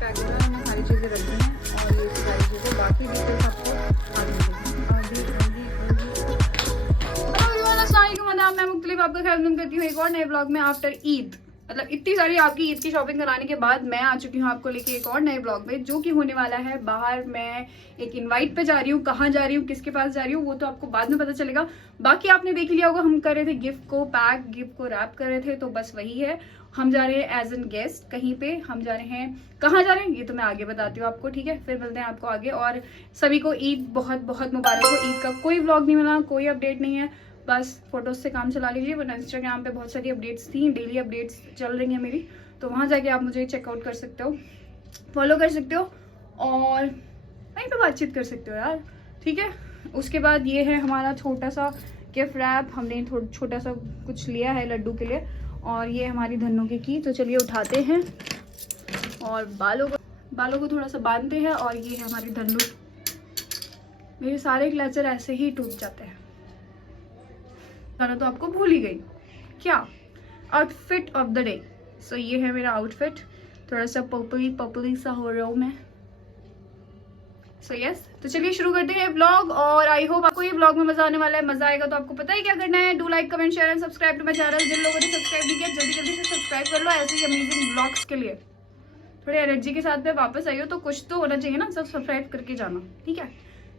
Pack हो रहा है, मैं सारी चीज़ें रख दी हैं और ये सारी चीज़ें बाकी डिटेल्स आपको आगे मैं मुख्तलिफ आपका ख्याल करती हूँ एक और नए ब्लॉग में आफ्टर ईद। मतलब इतनी सारी आपकी ईद की शॉपिंग कराने के बाद मैं आ चुकी हूँ आपको लेके एक और नए ब्लॉग में, जो कि होने वाला है बाहर। मैं एक इनवाइट पे जा रही हूँ, कहाँ जा रही हूँ, किसके पास जा रही हूँ, वो तो आपको बाद में पता चलेगा। बाकी आपने देख लिया होगा, हम कर रहे थे गिफ्ट को पैक, गिफ्ट को रैप कर रहे थे, तो बस वही है। हम जा रहे हैं एज एन गेस्ट कहीं पे, हम जा रहे हैं, कहाँ जा रहे हैं ये तो मैं आगे बताती हूँ आपको, ठीक है। फिर मिलते हैं आपको आगे। और सभी को ईद बहुत बहुत मुबारक हो। ईद का कोई व्लॉग नहीं मिला, कोई अपडेट नहीं है, बस फोटोज से काम चला लीजिए। वरना इंस्टाग्राम पे बहुत सारी अपडेट्स थी, डेली अपडेट्स चल रही हैं मेरी, तो वहाँ जाके आप मुझे चेकआउट कर सकते हो, फॉलो कर सकते हो और वहीं पे बातचीत कर सकते हो यार, ठीक है। उसके बाद ये है हमारा छोटा सा गिफ्ट रैप, हमने छोटा सा कुछ लिया है लड्डू के लिए, और ये हमारी धन्नों की। तो चलिए उठाते हैं और बालों को थोड़ा सा बांधते हैं। और ये है हमारी धन्नू। मेरे सारे क्लचर ऐसे ही टूट जाते हैं, गाना तो आपको भूल ही गई क्या। आउटफिट ऑफ द डे, सो ये है मेरा आउटफिट, थोड़ा सा पर्पली सा हो रहा हूँ मैं। सो यस, तो चलिए शुरू करते हैं ब्लॉग। और आई होप आपको ये ब्लॉग में मजा आने वाला है। मजा आएगा तो आपको पता है क्या करना है, do like comment share and subscribe to my channel. जिन लोगों ने सब्सक्राइब नहीं किया जल्दी जल्दी से सब्सक्राइब कर लो, ऐसे ही अमेजिंग ब्लॉग्स के लिए। थोड़ी एनर्जी के साथ में वापस आई हो तो कुछ तो होना चाहिए ना, सब सब्सक्राइब करके जाना, ठीक है,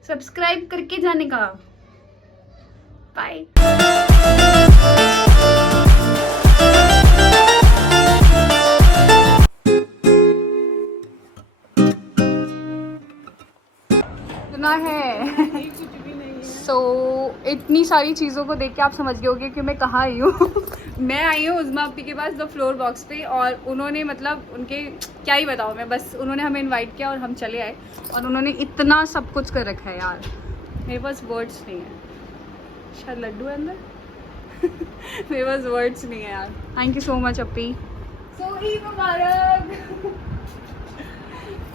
सब्सक्राइब करके जाने का। बाय। इतना है सो इतनी सारी चीज़ों को देख के आप समझ गए होंगे कि मैं कहाँ आई हूँ। मैं आई हूँ उज़्मा आपी के पास द फ्लोर बॉक्स पे, और उन्होंने मतलब उनके क्या ही बताऊँ मैं, बस उन्होंने हमें इनवाइट किया और हम चले आए, और उन्होंने इतना सब कुछ कर रखा है यार, मेरे पास वर्ड्स नहीं है। शायद लड्डू है अंदर। मेरे पास वर्ड्स नहीं है यार। थैंक यू सो मच अपी, सो ईद मुबारक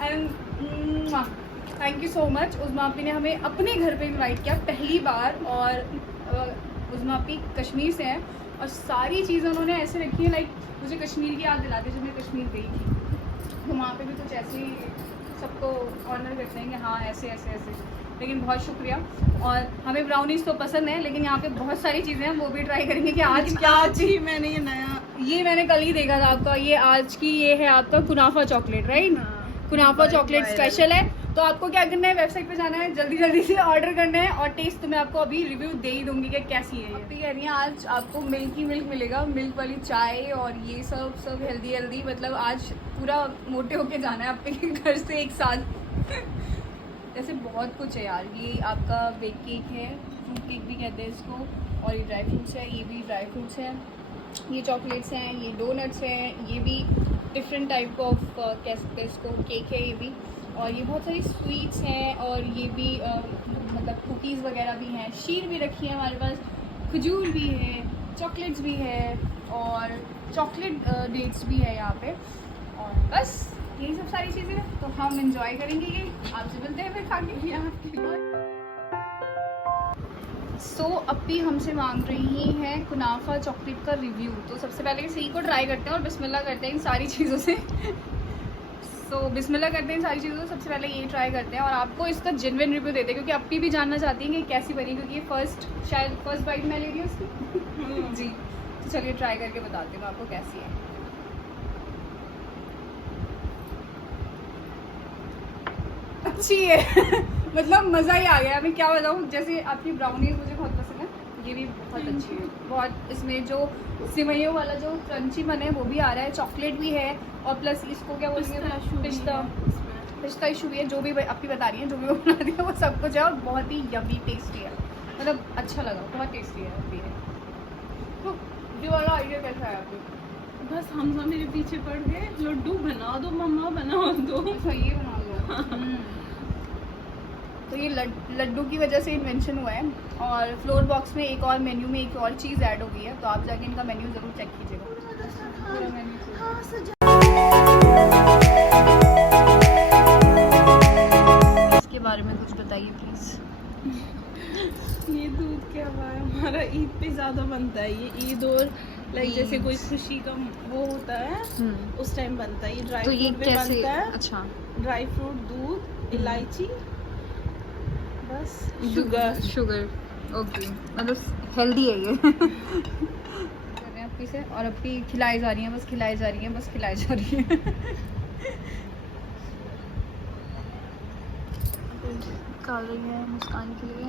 and thank you so much. Uzma आपी ने हमें अपने घर पे इनवाइट किया पहली बार, और उज़्मा आपी कश्मीर से हैं और सारी चीज़ें उन्होंने ऐसे रखी है लाइक मुझे कश्मीर की याद दिलाती है जब मैं कश्मीर गई थी। तो वहाँ पे भी कुछ ऐसे ही सबको ऑनर करते हैं कि हाँ ऐसे ऐसे ऐसे, लेकिन बहुत शुक्रिया। और हमें ब्राउनीज तो पसंद है, लेकिन यहाँ पे बहुत सारी चीज़ें हैं, वो भी ट्राई करेंगे कि आज क्या चीज़। मैंने ये नया, ये मैंने कल ही देखा था आपका, ये आज की ये है आपका कुनाफा चॉकलेट, राइट। कुनाफा चॉकलेट स्पेशल है, तो आपको क्या करना है, वेबसाइट पे जाना है, जल्दी जल्दी से ऑर्डर करना है, और टेस्ट तो मैं आपको अभी रिव्यू दे ही दूंगी कि कैसी है। ये कह रही है आज आपको मिल्क मिलेगा, मिल्क वाली चाय और ये सब हेल्दी मतलब आज पूरा मोटे होके जाना है आपके घर से एक साथ। जैसे बहुत कुछ है यार। ये आपका बेक केक है, फ्रूट केक भी कहते हैं इसको, और ये ड्राई फ्रूट्स है, ये भी ड्राई फ्रूट्स हैं, ये चॉकलेट्स हैं, ये डोनट्स हैं, ये भी डिफरेंट टाइप ऑफ कह सकते हैं इसको केक है ये भी, और ये बहुत सारी स्वीट्स हैं, और ये भी मतलब कुकीज़ वगैरह भी हैं, शीर भी रखी है हमारे पास, खजूर भी है, चॉकलेट्स भी है, और चॉकलेट डेट्स भी है यहाँ पे, और बस यही सब सारी चीज़ें हैं। तो हम इंजॉय करेंगे ये, आपसे मिलते हैं फिर खा के आपके। सो अपी हमसे मांग रही हैं कुनाफा चॉकलेट का रिव्यू, तो सबसे पहले इसी को ट्राई करते हैं और बिस्मिल्लाह करते हैं इन सारी चीज़ों से। सो बिस्मिल्लाह करते हैं इन सारी चीज़ों से, सबसे पहले ये ट्राई करते हैं और आपको इसका जेन्युइन रिव्यू देते हैं, क्योंकि अपी भी जानना चाहती हैं कि कैसी बनी, क्योंकि ये शायद फर्स्ट बाइट मैं ले रही हूँ उसकी। जी, तो चलिए ट्राई करके बताती हूँ आपको कैसी है। अच्छी है। मतलब मज़ा ही आ गया, मैं क्या बताऊँ। जैसे आपकी ब्राउनी मुझे बहुत पसंद है, ये भी बहुत अच्छी है, बहुत। इसमें जो सिवैयों वाला जो क्रंची बन है वो भी आ रहा है, चॉकलेट भी है, और प्लस इसको क्या बोलते हैं, पिस्ता इशू भी है, जो भी आपकी बता रही है, जो भी वो बना रही है वो सब कुछ है, और बहुत ही यमी टेस्टी है, मतलब अच्छा लगा, बहुत टेस्टी है अभी है। तो ये वाला आइडिया कैसा है आपको? बस हम सब मेरे पीछे पड़ गए, लड्डू बना दो मम्मा, बना दो। अच्छा ये बना दो। तो ये लड्डू की वजह से इन्वेंशन हुआ है, और फ्लोर बॉक्स में एक और मेन्यू में एक और चीज़ ऐड हो गई है, तो आप जाके इनका मेन्यू ज़रूर चेक कीजिएगा। इसके बारे में कुछ बताइए प्लीज़। ये दूध क्या हुआ है, हमारा ईद पे ज़्यादा बनता है, ये ईद और लाइक जैसे कोई Beans. खुशी का वो होता है उस टाइम बनता है ये ड्राई तो ये फ्रूट में कैसे? बनता है। अच्छा, ड्राई फ्रूट, दूध, इलायची, बस शुगर। ओके, मतलब हेल्दी है ये। कर रहे हैं अपनी से, और अपनी खिलाई जा रही हैं, बस खिलाई जा रही हैं, बस खिलाई जा रही हैं। निकाल रही है मुस्कान के लिए।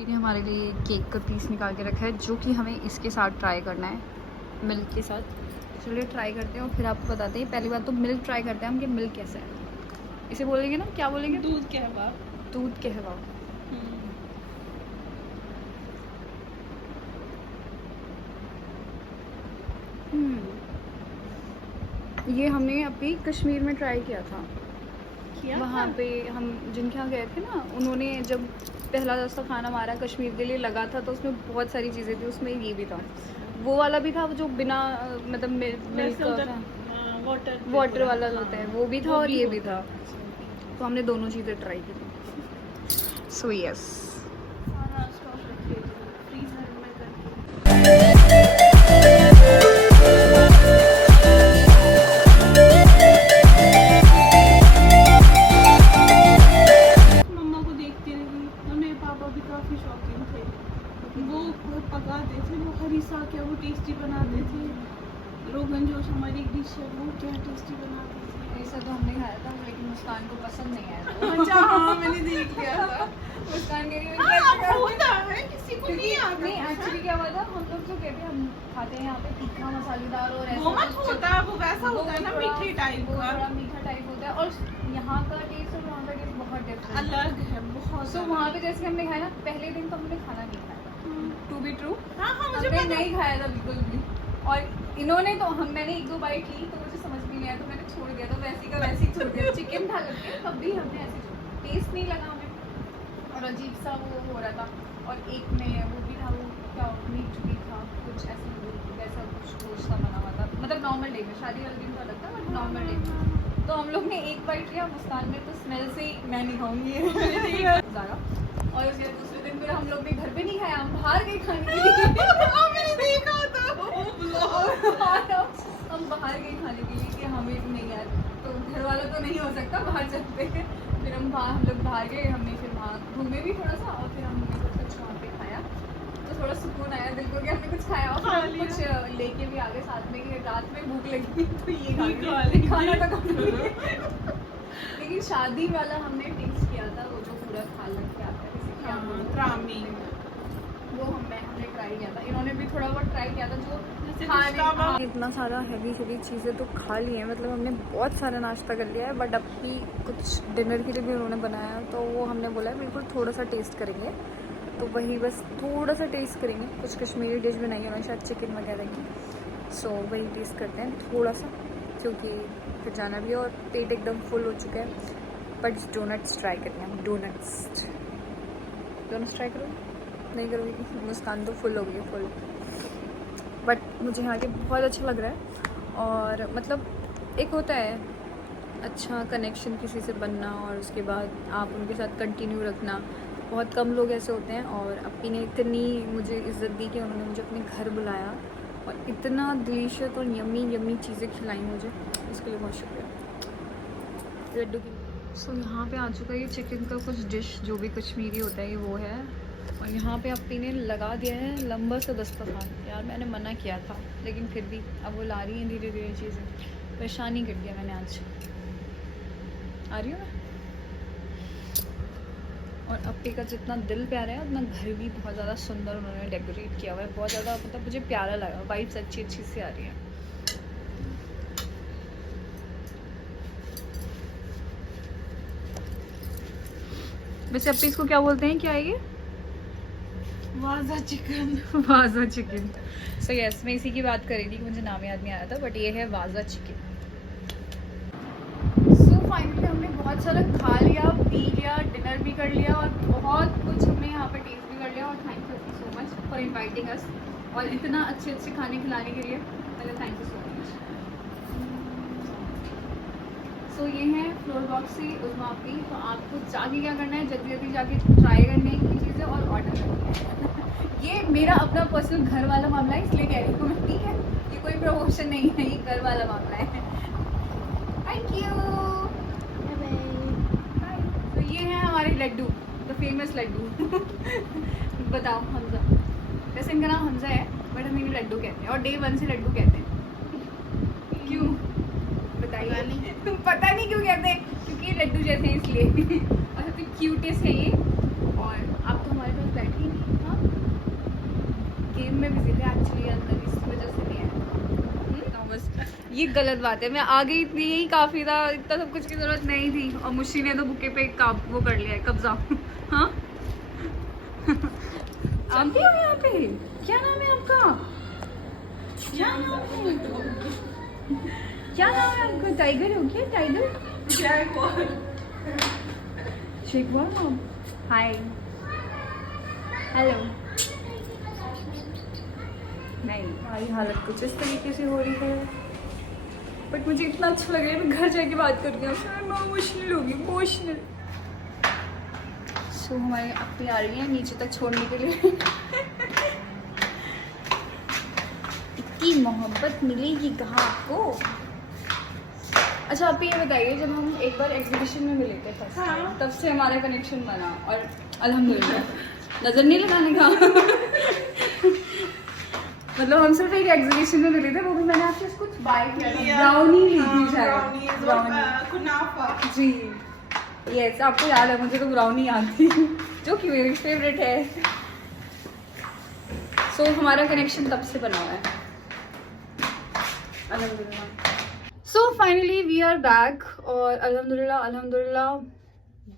इन्हें हमारे लिए केक का पीस निकाल के रखा है, जो कि हमें इसके साथ ट्राई करना है, मिल्क के साथ। चलिए ट्राई करते हैं और फिर आपको बताते हैं। पहली बात तो मिल्क ट्राई करते हैं हम कि मिल्क कैसा है। इसे बोलेंगे ना, क्या बोलेंगे? दूध कहवा। दूध कहवा। ये हमने अभी कश्मीर में ट्राई किया था। वहाँ पे हम जिनके यहाँ गए थे ना, उन्होंने जब पहला दस्ता खाना हमारा कश्मीर के लिए लगा था, तो उसमें बहुत सारी चीज़ें थी, उसमें ये भी था। वो वाला भी था जो बिना मतलब मिल्क का था, वाटर वाला होता है, वो भी था और ये भी था। तो हमने दोनों चीज़ें ट्राई की थी। सो यस, मम्मा को देखती रही और मेरे पापा भी काफी शौकीन थे। वो पकाते थे, वो हरी साग क्या वो टेस्टी बनाते थे। रोगन जोश हमारी एक डिश है, वो क्या टेस्टी बनाते थे। ऐसा तो हमने खाया था, लेकिन मुस्कान को पसंद नहीं आया। अच्छा हाँ, मैंने देख लिया था। मुस्कान कह रही है होता है, किसी को नहीं आता। नहीं, एक्चुअली क्या हुआ था, हम लोग जो कहते हैं हम खाते हैं यहाँ पे तीखा मसालेदार और वो मत ऐसा होता है, वो वैसा होता है ना मीठे टाइप वो का। थोड़ा मीठा टाइप होता है, और यहाँ का टेस्ट और वहाँ का टेस्ट बहुत डिफरेंट अलग है बहुत। सो वहाँ पे जैसे हमने खाया ना, पहले दिन तो हमने खाना नहीं खाया, टू बी ट्रू। हाँ हाँ मुझे हमने पता नहीं खाया था बिल्कुल भी। और इन्होंने तो मैंने एक दो बाइट ली तो मुझे समझ भी नहीं आया, तो मैंने छोड़ दिया, तो वैसे का वैसे ही छोड़ दिया। चिकन था करके तब भी हमने ऐसे टेस्ट नहीं लगा हमें, और अजीब सा वो हो रहा था। और एक में वो भी था, वो क्या मीट भी था कुछ ऐसे, वैसा कुछ गोश्त सा बना हुआ था, मतलब नॉर्मल डे में, शादी वाले दिन तो अलग था, बट नॉर्मल डे में। तो हम लोग ने एक बाइट लिया, मुस्कान ने तो स्मेल से ही मैं नहीं खाऊंगी ज़्यादा। और उसके दूसरे दिन फिर हम लोग ने घर पे नहीं खाया, हम बाहर गए खाने के लिए। मैंने देखा था वो ब्लॉग। हम बाहर गए खाने के लिए कि हमें नहीं यार, तो घर वाला तो नहीं हो सकता, बाहर चलते हैं। फिर हम लोग बाहर गए, हमने फिर वहाँ घूमे भी थोड़ा सा, और फिर हमने कुछ वहाँ पे खाया, तो थोड़ा सुकून आया दिल को कि हमने कुछ खाया। और हम कुछ लेके भी आ गए साथ में कि रात में भूख लगी तो ये खाना तो कम। लेकिन शादी वाला हमने टेस्ट किया था, वो जो पूरा खा लग के आता है, ट्रामी वो हमने ट्राई किया था। इन्होंने भी थोड़ा बहुत ट्राई किया था, जो जैसे इतना सारा हैवी चीज़ें तो खा ली हैं, मतलब हमने बहुत सारा नाश्ता कर लिया है, बट अभी कुछ डिनर के लिए भी उन्होंने बनाया, तो वो हमने बोला है बिल्कुल थोड़ा सा टेस्ट करेंगे, तो वही बस थोड़ा सा टेस्ट करेंगे। कुछ कश्मीरी डिश बनाई है उन्होंने, शायद चिकन वगैरह की, सो वही टेस्ट करते हैं थोड़ा सा, क्योंकि फिर जाना भी है और पेट एकदम फुल हो चुका है। बट डोनट्स ट्राई करते हैं, डोनट्स ट्राई करो, नहीं करोगी? मुस्कान तो फुल हो गई, फुल। बट मुझे यहाँ के बहुत अच्छा लग रहा है, और मतलब एक होता है अच्छा कनेक्शन किसी से बनना, और उसके बाद आप उनके साथ कंटिन्यू रखना। बहुत कम लोग ऐसे होते हैं, और अपी ने इतनी मुझे इज़्ज़त दी कि उन्होंने मुझे अपने घर बुलाया और इतना डिलीशियस और यम्मी चीज़ें खिलाई मुझे, उसके लिए बहुत शुक्रिया लड्डू की। सो यहाँ पे आ चुका है ये चिकन का कुछ डिश, जो भी कश्मीरी होता है ये वो है, और यहाँ पे अपनी ने लगा दिया है लंबा सा दस्तरखान। यार मैंने मना किया था, लेकिन फिर भी अब वो ला रही हैं धीरे धीरे चीज़ें, परेशानी कर दिया मैंने आज। आ रही हूँ मैं। और अपी का जितना दिल प्यारा है उतना घर भी बहुत ज़्यादा सुंदर उन्होंने डेकोरेट किया हुआ है, बहुत ज़्यादा मतलब मुझे प्यारा लगा, वाइब्स अच्छी से आ रही है। वैसे अपी इसको क्या बोलते हैं, क्या है ये? वाजा चिकन। वाजा चिकन। सो यस, मैं इसी की बात कर रही थी कि मुझे नाम याद नहीं आ रहा था, बट ये है वाजा चिकन। सो फाइनली हमने बहुत सारा खा लिया, पी लिया, डिनर भी कर लिया, और बहुत कुछ हमने यहाँ पे टेस्ट भी कर लिया। और thank you so much for inviting us, और इतना अच्छे खाने खिलाने के लिए, मतलब थैंक यू सो मच। सो ये हैं फ्लोर बॉक्स से उजमा आपी, तो आपको जाके क्या करना है, जल्दी जल्दी जाके ट्राई करने की चीज़ें और ऑर्डर करनी है। ये मेरा अपना पर्सनल घर वाला मामला है, इसलिए कह रही हूँ मैं, ठीक है, ये कोई प्रमोशन नहीं है, ये घर वाला मामला है। Thank you. तो ये है हमारे लड्डू, द फेमस लड्डू। बताओ हमजा, वैसे इनका नाम हमजा है बट हम इन्हें लड्डू कहते हैं और डे 1 से लड्डू कहते हैं। क्यों बताइए? पता नहीं क्यों कहते हैं, क्योंकि ये लड्डू जैसे हैं इसलिए। और सबसे क्यूटेस्ट है ये। और आप तो हमारे पास बैठे ही नहीं, हाँ गेम में बिजी थे एक्चुअली अंदर, इस वजह से नहीं है। बस ये गलत बात है, मैं आ गई थी, यही काफ़ी था, इतना सब कुछ की ज़रूरत नहीं थी और मुश्ती ने तो बुके पे वो कर लिया है कब्जा। हाँ आप भी हो यहाँ पे? क्या नाम है आपका? क्या नाम है? क्या नाम है आपका? टाइगर हो क्या? टाइगर शेखवार नाम। Hi hello. नहीं हमारी हालत कुछ इस तरीके से हो रही है, बट मुझे इतना अच्छा लग रहा है, मैं घर जाके बात करती हूँ, मैं इमोशनल होगी, इमोशनल। सो हमारी अपनी आ रही है नीचे तक छोड़ने के लिए। इतनी मोहब्बत मिलेगी कहाँ आपको? अच्छा आप ये बताइए, जब हम एक बार एग्जीबिशन में मिले थे फर्स्ट टाइम, तब से हमारा कनेक्शन बना और अल्हम्दुलिल्लाह नजर नहीं लगाने का। मतलब हम सिर्फ एक एग्जीबिशन में मिले थे, वो भी मैंने आपसे कुछ बाय किया था, ब्राउनी ली थी शायद, ब्राउनी जी। यस आपको याद है, मुझे तो ब्राउनी याद थी जो कि मेरी फेवरेट है। सो हमारा कनेक्शन तब से बना हुआ है अल्हम्दुलिल्लाह। So finally we are back और अल्हम्दुलिल्लाह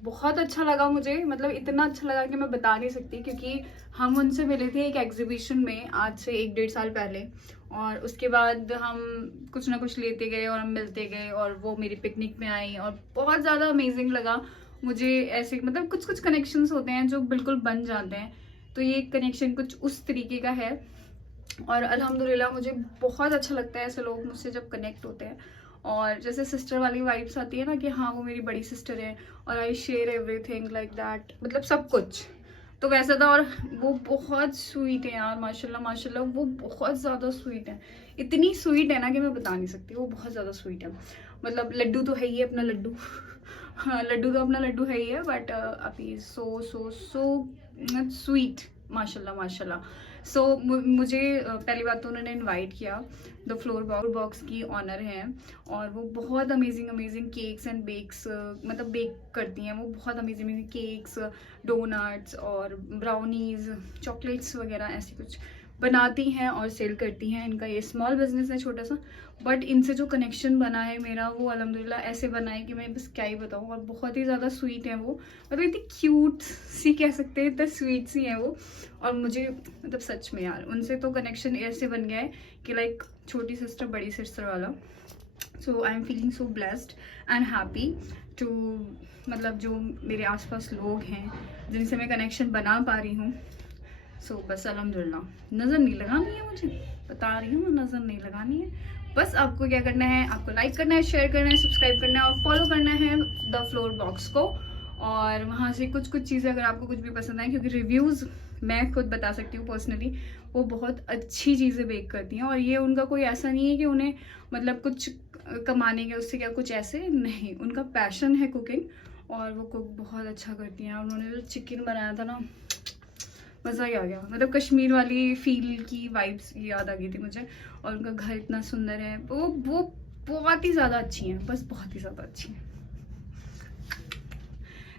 बहुत अच्छा लगा मुझे, मतलब इतना अच्छा लगा कि मैं बता नहीं सकती, क्योंकि हम उनसे मिले थे एक एग्जीबिशन में आज से 1-1.5 साल पहले, और उसके बाद हम कुछ ना कुछ लेते गए और हम मिलते गए और वो मेरी पिकनिक में आई और बहुत ज़्यादा अमेजिंग लगा मुझे। ऐसे मतलब कुछ कुछ कनेक्शंस होते हैं जो बिल्कुल बन जाते हैं, तो ये कनेक्शन कुछ उस तरीके का है और अल्हम्दुलिल्लाह मुझे बहुत अच्छा लगता है ऐसे लोग मुझसे जब कनेक्ट होते हैं। और जैसे सिस्टर वाली वाइब्स आती है ना कि हाँ वो मेरी बड़ी सिस्टर है और I share everything like that, मतलब सब कुछ तो वैसा था। और वो बहुत स्वीट है यार, माशाल्लाह माशाल्लाह, वो बहुत ज़्यादा स्वीट है, इतनी स्वीट है ना कि मैं बता नहीं सकती, वो बहुत ज़्यादा स्वीट है। मतलब लड्डू तो है ही अपना लड्डू। हाँ लड्डू तो अपना लड्डू है ही है, बट अभी सो सो सो स्वीट माशाल्लाह माशाल्लाह। सो मुझे पहली बात तो उन्होंने इनवाइट किया, द फ्लोर बॉक्स की ऑनर हैं और वो बहुत अमेजिंग केक्स एंड बेक्स मतलब बेक करती हैं, वो बहुत अमेजिंग केक्स, डोनट्स और ब्राउनीज, चॉकलेट्स वगैरह ऐसी कुछ बनाती हैं और सेल करती हैं। इनका ये स्मॉल बिजनेस है छोटा सा, बट इनसे जो कनेक्शन बना है मेरा वो अल्हम्दुलिल्लाह ऐसे बना है कि मैं बस क्या ही बताऊँ। और बहुत ही ज़्यादा स्वीट है वो, मतलब इतनी क्यूट सी कह सकते हैं, इतना स्वीट सी है वो। और मुझे मतलब सच में यार उनसे तो कनेक्शन ऐसे बन गया है कि लाइक छोटी सिस्टर बड़ी सिस्टर वाला। So I am feeling so blessed and happy to, मतलब जो मेरे आसपास लोग हैं जिनसे मैं कनेक्शन बना पा रही हूँ। सो बस अल्हम्दुलिल्लाह, नज़र नहीं लगानी है मुझे, बता रही हूँ नज़र नहीं लगानी है। बस आपको क्या करना है, आपको लाइक करना है, शेयर करना है, सब्सक्राइब करना है और फॉलो करना है द फ्लोर बॉक्स को। और वहाँ से कुछ कुछ चीज़ें अगर आपको कुछ भी पसंद आए, क्योंकि रिव्यूज़ मैं खुद बता सकती हूँ पर्सनली, वो बहुत अच्छी चीज़ें बेक करती हैं। और ये उनका कोई ऐसा नहीं है कि उन्हें मतलब कुछ कमाने के उससे क्या कुछ ऐसे नहीं, उनका पैशन है कुकिंग और वो कुक बहुत अच्छा करती हैं। उन्होंने जो चिकन बनाया था ना, मज़ा ही आ गया, मतलब कश्मीर वाली फील की वाइब्स याद आ गई थी मुझे। और उनका घर इतना सुंदर है, वो बहुत ही ज़्यादा अच्छी हैं, बस बहुत ही ज़्यादा अच्छी हैं।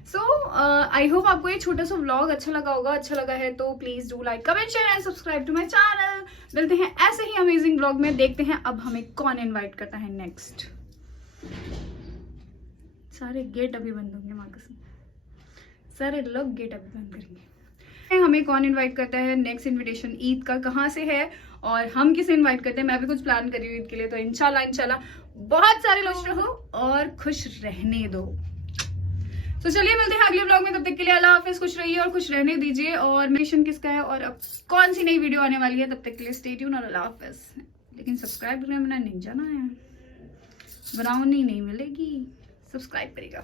सो आई होप आपको ये छोटा सा व्लॉग अच्छा लगा होगा। अच्छा लगा है तो please do like comment share and subscribe to my channel. मिलते हैं ऐसे ही अमेजिंग व्लॉग में, देखते हैं अब हमें कौन इन्वाइट करता है नेक्स्ट। सारे गेट अभी बंद होंगे, माँ कसम, सारे लोग गेट अभी बंद करेंगे। हमें कौन इनवाइट करता है नेक्स्ट इनविटेशन ईद का कहाँ से है और हम किसे इनवाइट करते हैं, मैं भी कुछ प्लान कर रही हूँ ईद के लिए। तो इंशाल्लाह बहुत सारे लोग रहो और खुश रहने दो। तो चलिए मिलते हैं अगले ब्लॉग में, तब तक के लिए अल्लाह हाफिज़, खुश रहिए और खुश रहने दीजिए। और मिशन किसका है और अब कौन सी नई वीडियो आने वाली है, तब तक के लिए स्टे ट्यून और अल्लाह हाफिज़। लेकिन सब्सक्राइब करना नहीं जाना है, ब्राउनी नहीं मिलेगी। सब्सक्राइब करिएगा।